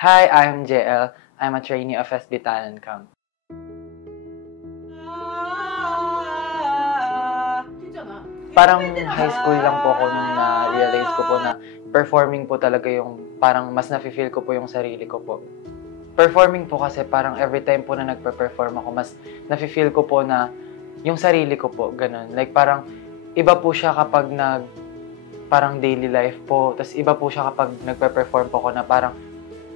Hi, I'm JL. I'm a trainee of SB Talent Camp. Parang high school lang po ako nung na-realize ko po na performing po talaga yung parang mas nafe-feel ko po yung sarili ko po. Performing po kasi parang every time po na nagpe-perform ako, mas nafe-feel ko po na yung sarili ko po, ganun. Like parang iba po siya kapag parang daily life po. Tapos iba po siya kapag nagpe-perform po ako na parang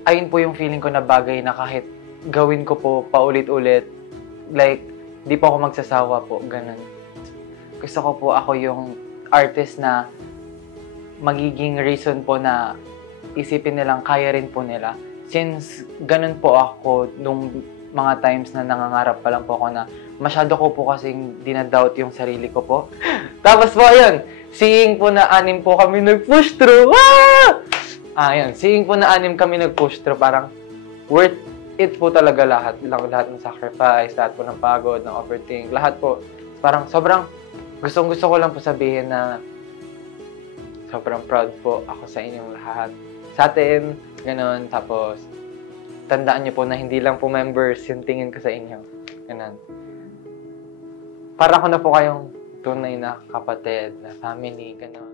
ayun po yung feeling ko na bagay na kahit gawin ko po paulit-ulit. Like, di po ako magsasawa po, ganun. Gusto ko po ako yung artist na magiging reason po na isipin nilang kaya rin po nila. Since ganun po ako nung mga times na nangangarap pa lang po ako na masyado ko po kasing dinadoubt yung sarili ko po. Tapos po, ayun, seeing po na 6 po kami nag-push through. Ayun, seeing po na 6 kami nag-push through, parang worth it po talaga lahat. Lahat ng sacrifice, lahat po ng pagod, ng overthink, lahat po. Parang sobrang gustong-gusto ko lang po sabihin na sobrang proud po ako sa inyong lahat. Sa atin, ganun. Tapos, tandaan niyo po na hindi lang po members yung tingin ko sa inyo. Ganun. Para ko na po kayong tunay na kapatid, na family, ganun.